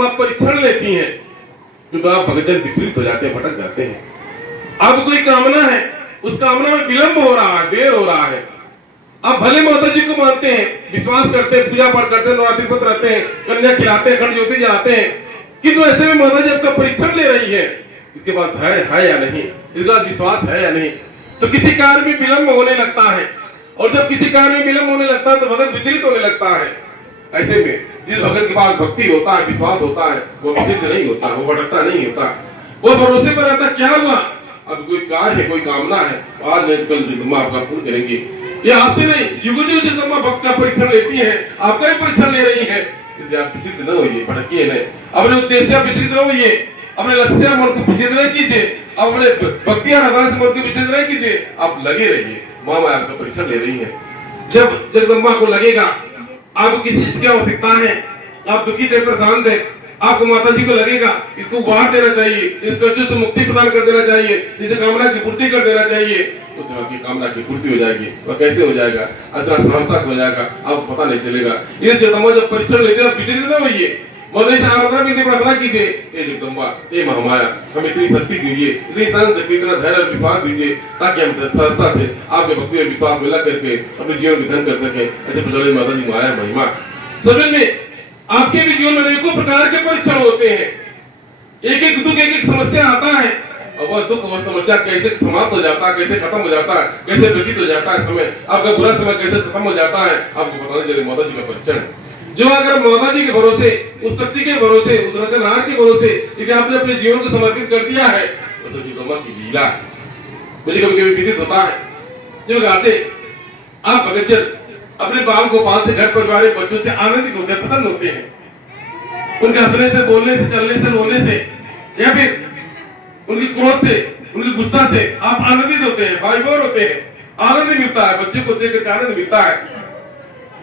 जगदम्बा परीक्षण लेती हैं तो आप भक्तजन विचलित हो जाते हैं, भटक जाते हैं। अब कोई कामना है, उस कामना में विलंब हो रहा है, देर हो रहा है। आप भले माता जी को मानते हैं, विश्वास करते हैं, पूजा पाठ करते हैं, नवरात्रि व्रत रहते हैं, कन्या खिलाते हैं, खंड ज्योति जलाते हैं, किंतु ऐसे में माता जी आपका परीक्षण ले रही है, इसके पास है या नहीं, इसके बाद विश्वास है या नहीं। तो किसी कार्य में विलंब होने लगता है, और जब किसी कार्य में विलंब होने लगता है तो भगत विचलित होने लगता है। ऐसे में जिस भगत के पास भक्ति होता है, विश्वास होता है, वो विचलित नहीं होता, वो भटकता नहीं होता, वो भरोसे पर रहता। क्या हुआ, अब कोई कार्य है, कोई कामना है, आज नहीं कल जगदम्बा आपका पूर्ण करेंगे। ये हाथ से नहीं, युग युग जगदम्बा भक्त का परीक्षण लेती है, आपका भी परीक्षण ले रही है। इसलिए आप विचलित न होइए, भटकिए नहीं, अपने उद्देश्य से आप विचलित न होइए, अपने लक्ष्य से मन को विचलित न कीजिए, अपने भक्ति आराधना से मन को विचलित न कीजिए, आप लगे रहिए। माँ माया आपका परीक्षण ले रही है। जब जगदम्बा को लगेगा आपको किसी चीज की आवश्यकता है, आप दुखी थे, परेशान थे, आपको माता जी को लगेगा इसको उपहार देना चाहिए, इस कष्ट से मुक्ति प्रदान कर देना चाहिए, इसे कामना की पूर्ति कर देना चाहिए, उससे आपकी कामना की पूर्ति हो जाएगी। वह कैसे हो जाएगा, इतना सहजता से हो जाएगा, आपको पता नहीं चलेगा। ये जगदम्बा जब परीक्षण लेते हैं विचलित न होइए, माता जी से आराधना विनती प्रार्थना कीजिए, हे जगदम्बा, हे महामाया, हमें इतनी शक्ति दीजिए, इतनी सहन शक्ति, इतना धैर्य और विश्वास दीजिए, ताकि हम सहजता से आपके भक्ति और विश्वास में लग करके अपने जीवन को धन कर सके। ऐसे प्रज्वलित माता जी माया महिमा। समझ में आपके भी जीवन में अनेकों प्रकार के परीक्षण होते हैं, एक एक दुख, एक एक समस्या आता है, और वह दुख वह समस्या कैसे समाप्त हो जाता है, कैसे खत्म हो जाता है, कैसे व्यतीत हो जाता है समय, आपका बुरा समय कैसे खत्म हो जाता है, आपको पता नहीं चले। माता जी का परीक्षण जो अगर माता जी के भरोसे, उस शक्ति के भरोसे, उस रचनहार के भरोसे यदि आपने अपने जीवन को समर्पित कर दिया है, तो जगदम्बा की लीला है। मुझे कभी कभी विदित होता है, जब गाते आप भगतजन अपने बाल गोपाल से, घर परिवार बच्चों से आनंदित होते हैं, प्रसन्न होते हैं, उनके हंसने से, बोलने से, चलने से, रोने से, या फिर उनके क्रोध से, उनके गुस्सा से आप आनंदित होते हैं, भाईभोर होते हैं, आनंद मिलता है, बच्चे को देख कर आनंद मिलता है।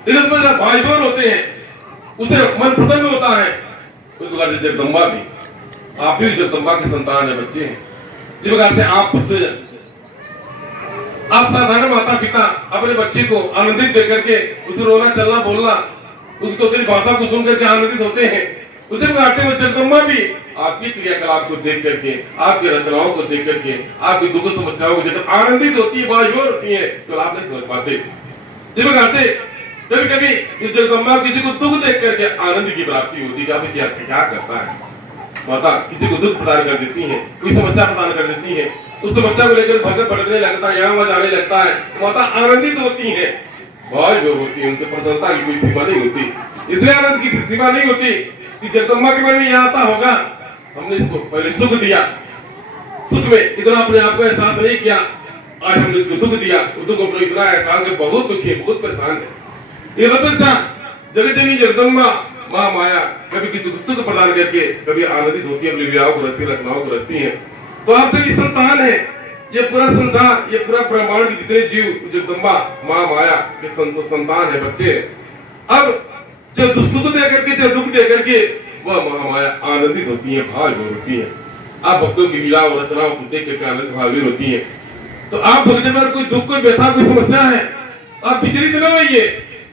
लेकिन भाईभोर होते हैं, उसे मन प्रसन्न होता है। उस प्रकार से जगदम्बा भी, आप भी जगदम्बा के संतान है, बच्चे हैं। जिस प्रकार से आप साधारण माता पिता अपने बच्चे को आनंदित देख करके उसे रोना, चलना, बोलना, उसकी तोतली भाषा को सुन करके आनंदित होते हैं, उसे प्रकार से जगदम्बा भी आपकी क्रियाकलाप को देख करके, आपकी रचनाओं को देख करके, आपकी दुख समस्याओं को देखकर आनंदित होती है, भाईभोर होती है, तो आप नहीं समझ पाते। जिस प्रकार से कभी कभी इस जगदम्बा किसी को दुख देख करके आनंद की प्राप्ति होती है। क्या करता है माता, किसी को दुख प्रदान कर देती है, कोई समस्या प्रदान कर देती है, उस समस्या को लेकर भगत भटकने लगता है, यहाँ वहाँ जाने लगता है, तो माता आनंदित होती है, भाईभोर होती है, उनकी प्रसन्नता की कोई सीमा नहीं होती। इसलिए आनंद की सीमा नहीं होती कि जगदम्बा के मन में यह आता होगा, हमने इसको पहले सुख दिया, सुख में इतना अपने आप को एहसास नहीं किया, आज हमने इसको दुख दिया, दुख अपने इतना एहसास है, बहुत दुखी है, बहुत परेशान है। ये तपस्या जगतजननी जगदम्बा माँ माया कभी किसी को सुख प्रदान करके कभी आनंदित होती है, अपनी लीलाओं को रचती, रचनाओं को रचती है। तो आपसे भी संतान है, ये पूरा संसार, ये पूरा ब्रह्मांड के जितने जीव जगदम्बा माँ माया के संतान है, बच्चे। अब जब सुख दे करके, जब दुख दे करके वह महामाया आनंदित होती है, भावविभोर होती है। आप भक्तों की लीला और रचनाओं को देख करके आनंदित भावविभोर होती है। तो आप भक्तों पर कोई दुख, कोई व्यथा, कोई समस्या है, आप विचलित न होइए।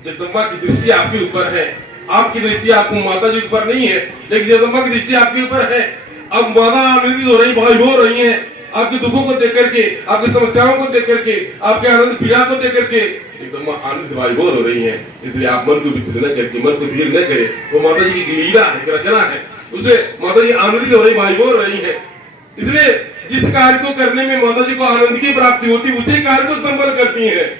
जगदम्बा की दृष्टि आपके ऊपर है, आपकी दृष्टि आपको माता जी के ऊपर नहीं है, लेकिन जगदम्बा की दृष्टि आपके ऊपर है। अब माता आनंदित हो रही, भावविभोर हो रही है, आपके दुखों को देख करके, आपकी समस्याओं को देख करके, आपके आनंद पीड़ा को देख करके एकदम आनंद भावविभोर हो रही है। इसलिए आप मन को विचलित न करके, मन को धीर न करे, वो माता जी की लीला है, रचना है, उसे माता जी आनंदित हो रही, भावविभोर हो रही है। इसलिए जिस कार्य को करने में माता जी को आनंद की प्राप्ति होती, उसी कार्य को संपन्न करती है।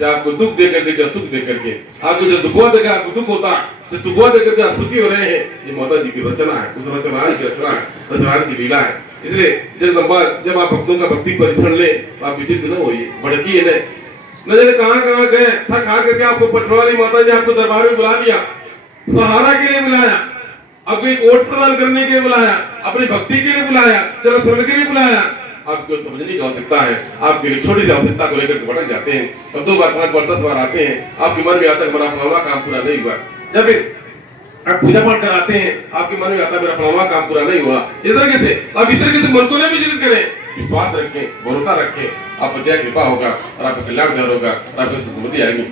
चाहे आपको दुख दे करके, चाहे सुख दे करके, आपको जब दुखवा देकर आपको दुख होता, जब सुखवा दे करके आप सुखी हो रहे हैं, ये माता जी की रचना है, उस रचना की रचना है, रचना की लीला है। इसलिए जगदम्बा जब आप भक्तों का भक्ति परीक्षण ले, आप विचलित न होइए, भड़किए नहीं। न जाने कहाँ कहाँ गए, थक हार करके आपको पटवारी माता जी आपको दरबार में बुला दिया, सहारा के लिए बुलाया, आपको एक वोट प्रदान करने के लिए बुलाया, अपनी भक्ति के लिए बुलाया, चरण स्मरण के लिए बुलाया। आपको समझने की आवश्यकता है, आपके लिए छोटी सी आवश्यकता को लेकर भटक जाते हैं। अब 2 बार 5 बार 10 बार आते हैं, आपके मन में आता है मेरा फलाना काम पूरा नहीं हुआ, या फिर आप पूजा पाठ कराते हैं, आपके मन में आता है मेरा फलाना काम पूरा नहीं हुआ। इस तरीके से आप इस तरीके से मन को नहीं विचलित करें, विश्वास रखें, भरोसा रखें, आप पर क्या कृपा होगा और आपका कल्याण होगा और आपको सुमति आएगी।